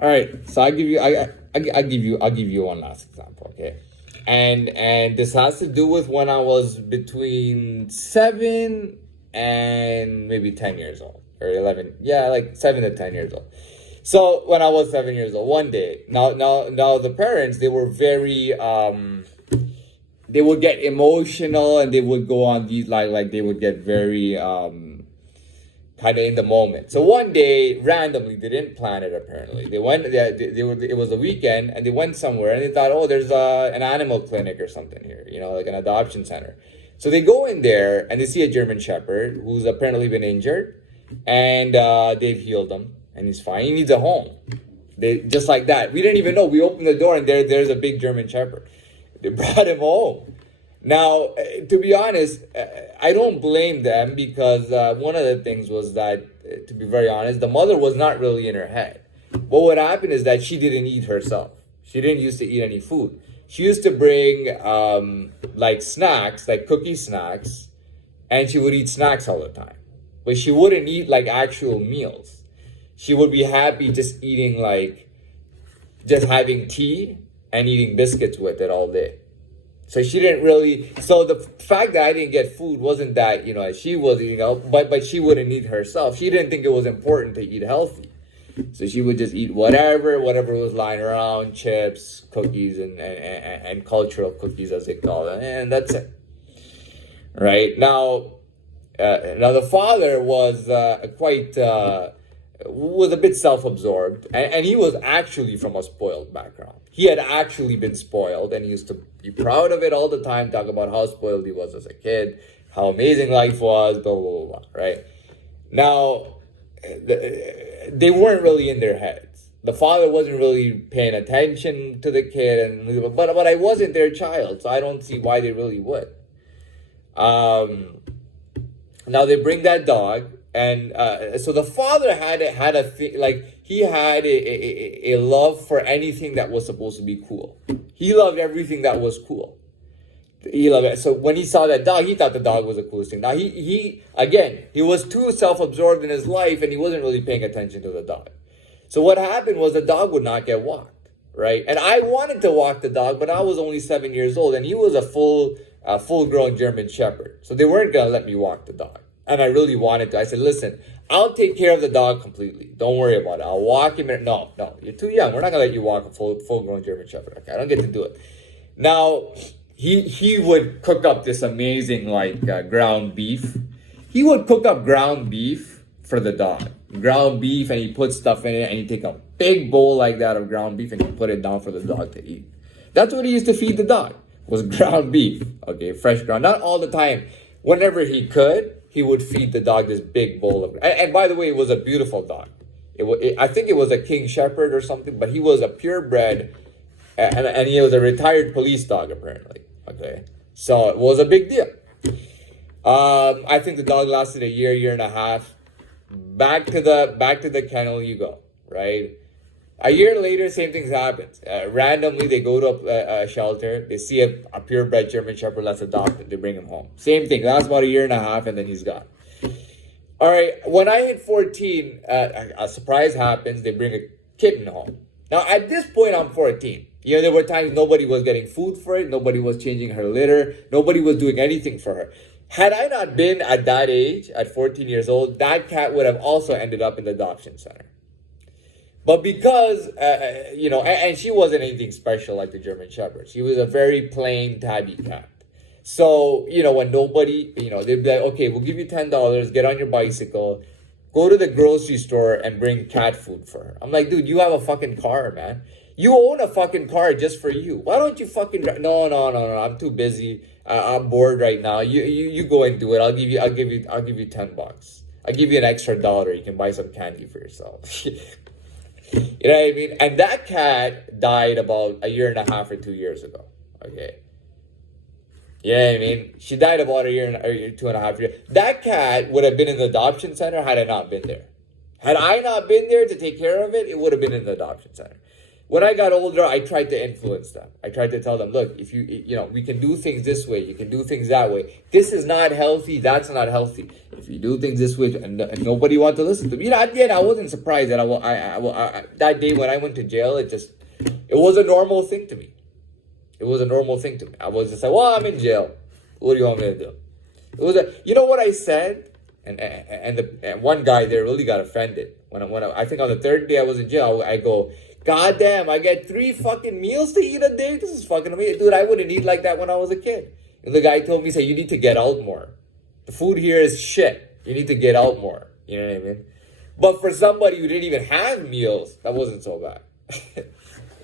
All right, so I'll give you one last example, okay? And this has to do with when I was between 7 and maybe 10 years old, or 11. Yeah, like 7 to 10 years old. So when I was 7 years old, one day, now the parents, they were very they would get emotional, and they would go on these, like they would get very kind of in the moment. So one day, randomly, they didn't plan it. Apparently, they went. They were. It was a weekend, and they went somewhere, and they thought, oh, there's an animal clinic or something here. Like an adoption center. So they go in there, and they see a German Shepherd who's apparently been injured, and they've healed him, and he's fine. He needs a home. They just like that. We didn't even know. We opened the door, and there's a big German Shepherd. They brought him home. Now, to be honest, I don't blame them, because one of the things was that, to be very honest, the mother was not really in her head. What would happen is that she didn't eat herself. She didn't used to eat any food. She used to bring like snacks, like cookie snacks, and she would eat snacks all the time. But she wouldn't eat like actual meals. She would be happy just eating, like, just having tea and eating biscuits with it all day. So she didn't really. So the fact that I didn't get food wasn't that she was eating out, but she wouldn't eat herself. She didn't think it was important to eat healthy, so she would just eat whatever was lying around, chips, cookies, and cultural cookies, as they call it, and that's it. Right now, the father was quite was a bit self-absorbed, and he was actually from a spoiled background. He had actually been spoiled, and he used to be proud of it all the time, talk about how spoiled he was as a kid, how amazing life was, blah, blah, blah, right? Now, they weren't really in their heads. The father wasn't really paying attention to the kid, but I wasn't their child, so I don't see why they really would. Now they bring that dog, and so the father had a thing, like he had a love for anything that was supposed to be cool. He loved everything that was cool. He loved it. So when he saw that dog, he thought the dog was the coolest thing. Now he was too self-absorbed in his life, and he wasn't really paying attention to the dog. So what happened was the dog would not get walked, right? And I wanted to walk the dog, but I was only 7 years old, and he was a full-grown German Shepherd. So they weren't gonna let me walk the dog, and I really wanted to. I said, "Listen, I'll take care of the dog completely. Don't worry about it. I'll walk him." No, you're too young. We're not gonna let you walk a full-grown German Shepherd. Okay, I don't get to do it. Now, he would cook up this amazing ground beef. He would cook up ground beef for the dog. Ground beef, and he put stuff in it, and he take a big bowl like that of ground beef, and he put it down for the dog to eat. That's what he used to feed the dog, was ground beef. Okay, fresh ground. Not all the time. Whenever he could, he would feed the dog this big bowl of. And by the way, it was a beautiful dog. I think it was a King Shepherd or something, but he was a purebred, and he was a retired police dog apparently. Okay, so it was a big deal. I think the dog lasted a year and a half. Back to the kennel you go, right? A year later, same things happens. Randomly, they go to a shelter. They see a purebred German Shepherd that's adopted. They bring him home. Same thing. Lasts about a year and a half, and then he's gone. All right. When I hit 14, a surprise happens. They bring a kitten home. Now, at this point, I'm 14. There were times nobody was getting food for it. Nobody was changing her litter. Nobody was doing anything for her. Had I not been at that age, at 14 years old, that cat would have also ended up in the adoption center. But because, and she wasn't anything special like the German Shepherd. She was a very plain tabby cat. So, when nobody, they'd be like, okay, we'll give you $10, get on your bicycle, go to the grocery store and bring cat food for her. I'm like, dude, you have a fucking car, man. You own a fucking car just for you. Why don't you fucking, no, I'm too busy. I'm bored right now. You go and do it. I'll give you $10. I'll give you an extra dollar. You can buy some candy for yourself. You know what I mean? And that cat died about a year and a half or 2 years ago. Okay. You know what I mean? She died about a year and 2.5 years. That cat would have been in the adoption center had I not been there. Had I not been there to take care of it, it would have been in the adoption center. When I got older, I tried to influence them. I tried to tell them, look, if we can do things this way, you can do things that way. This is not healthy. That's not healthy. If you do things this way, and nobody wanted to listen to me. At the end, I wasn't surprised that that day when I went to jail, it was a normal thing to me. It was a normal thing to me. I was just like, well, I'm in jail. What do you want me to do? It was you know what I said? And one guy there really got offended. When I think on the third day I was in jail, I go, God damn, I get 3 fucking meals to eat a day? This is fucking amazing. Dude, I wouldn't eat like that when I was a kid. And the guy told me, you need to get out more. The food here is shit. You need to get out more. You know what I mean? But for somebody who didn't even have meals, that wasn't so bad.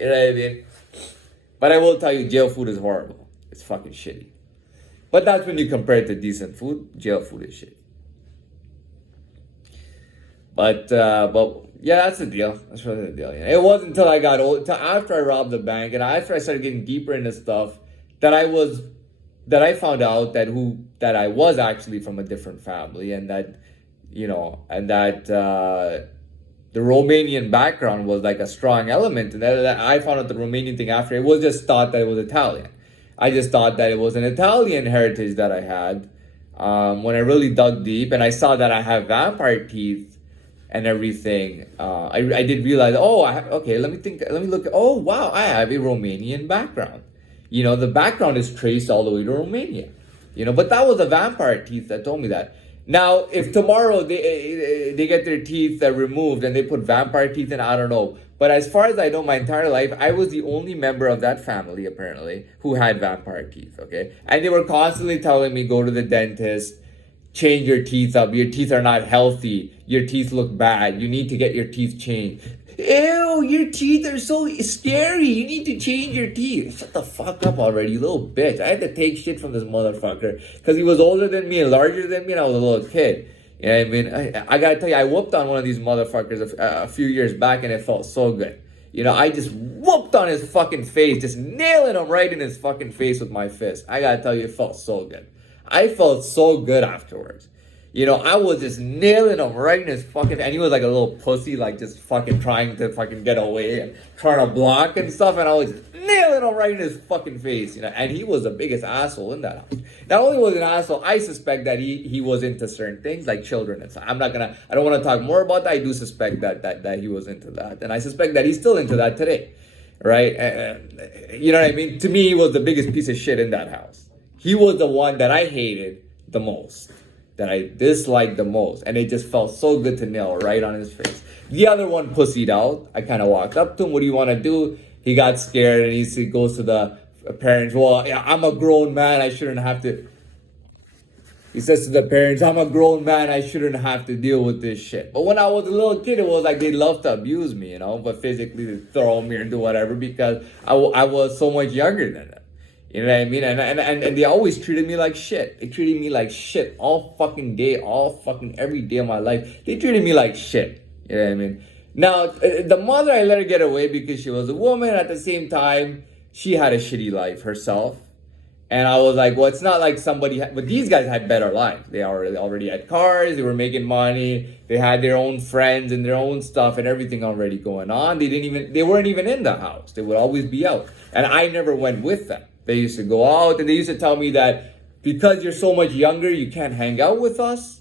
You know what I mean? But I will tell you, jail food is horrible. It's fucking shitty. But that's when you compare it to decent food. Jail food is shitty. But yeah, that's the deal. That's really the deal. Yeah. It wasn't until I got old, until after I robbed the bank, and after I started getting deeper into stuff, that I found out that I was actually from a different family, and that the Romanian background was like a strong element, and that I found out the Romanian thing after. It was just thought that it was Italian. I just thought that it was an Italian heritage that I had. When I really dug deep and I saw that I have vampire teeth and everything, I did realize, let me look, oh wow, I have a Romanian background. The background is traced all the way to Romania. But that was the vampire teeth that told me that. Now, if tomorrow they get their teeth removed and they put vampire teeth in, I don't know. But as far as I know, my entire life, I was the only member of that family, apparently, who had vampire teeth, okay? And they were constantly telling me, go to the dentist, change your teeth up. Your teeth are not healthy. Your teeth look bad. You need to get your teeth changed. Ew, your teeth are so scary. You need to change your teeth. Shut the fuck up already, you little bitch. I had to take shit from this motherfucker because he was older than me and larger than me and I was a little kid. You know what I mean? I gotta tell you, I whooped on one of these motherfuckers a few years back and it felt so good. I just whooped on his fucking face, just nailing him right in his fucking face with my fist. I gotta tell you, it felt so good. I felt so good afterwards. I was just nailing him right in his fucking, and he was like a little pussy, like just fucking trying to fucking get away and trying to block and stuff, and I was just nailing him right in his fucking face, and he was the biggest asshole in that house. Not only was he an asshole, I suspect that he was into certain things like children and stuff. I don't want to talk more about that. I do suspect that he was into that, and I suspect that he's still into that today, right? You know what I mean? To me, he was the biggest piece of shit in that house. He was the one that I hated the most, that I disliked the most, and it just felt so good to nail right on his face. The other one pussied out. I kind of walked up to him. What do you want to do? He got scared and he goes to the parents. Well, yeah, I'm a grown man. I shouldn't have to. He says to the parents, I'm a grown man. I shouldn't have to deal with this shit. But when I was a little kid, it was like they loved to abuse me, but physically they throw me or do whatever because I was so much younger than them. You know what I mean? And they always treated me like shit. They treated me like shit all fucking day, all fucking every day of my life. They treated me like shit. You know what I mean? Now, the mother, I let her get away because she was a woman. At the same time, she had a shitty life herself. And I was like, well, it's not like but these guys had better lives. They already had cars. They were making money. They had their own friends and their own stuff and everything already going on. They weren't even in the house. They would always be out. And I never went with them. They used to go out and they used to tell me that because you're so much younger, you can't hang out with us.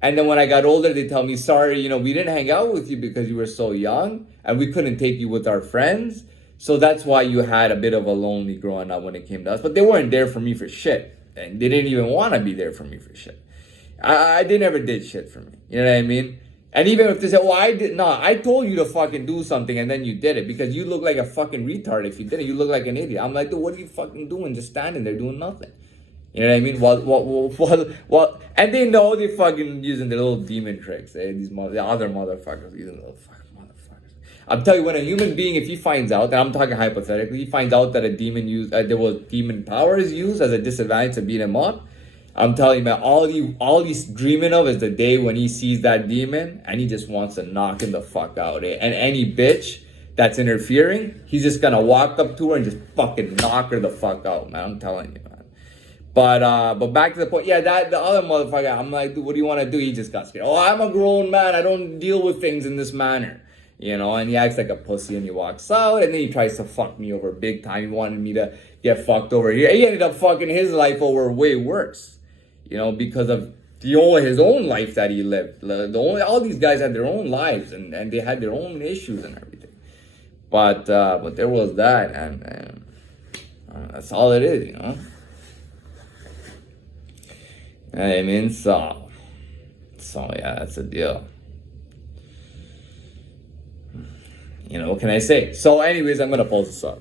And then when I got older, they tell me, sorry, we didn't hang out with you because you were so young and we couldn't take you with our friends. So that's why you had a bit of a lonely growing up when it came to us. But they weren't there for me for shit. And they didn't even want to be there for me for shit. They never did shit for me. You know what I mean? And even if they say, well, I told you to fucking do something and then you did it because you look like a fucking retard if you didn't. You look like an idiot. I'm like, dude, what are you fucking doing? Just standing there doing nothing. You know what I mean? And they know they fucking using their little demon tricks. The other motherfuckers using little fucking motherfuckers. I'm telling you, when a human being, if he finds out, and I'm talking hypothetically, he finds out that a demon there was demon powers used as a disadvantage to beat him up, I'm telling you, man, all he's dreaming of is the day when he sees that demon and he just wants to knock him the fuck out. And any bitch that's interfering, he's just gonna walk up to her and just fucking knock her the fuck out, man. I'm telling you, man. But back to the point, yeah, the other motherfucker, I'm like, dude, what do you want to do? He just got scared. Oh, I'm a grown man. I don't deal with things in this manner. you know, and he acts like a pussy and he walks out, and then he tries to fuck me over big time. He wanted me to get fucked over here. He ended up fucking his life over way worse, you know, because of his own life that he lived. All these guys had their own lives, and they had their own issues and everything. But there was that, and that's all it is, you know. I mean, so yeah, that's the deal. You know, what can I say? So anyways, I'm gonna post this up.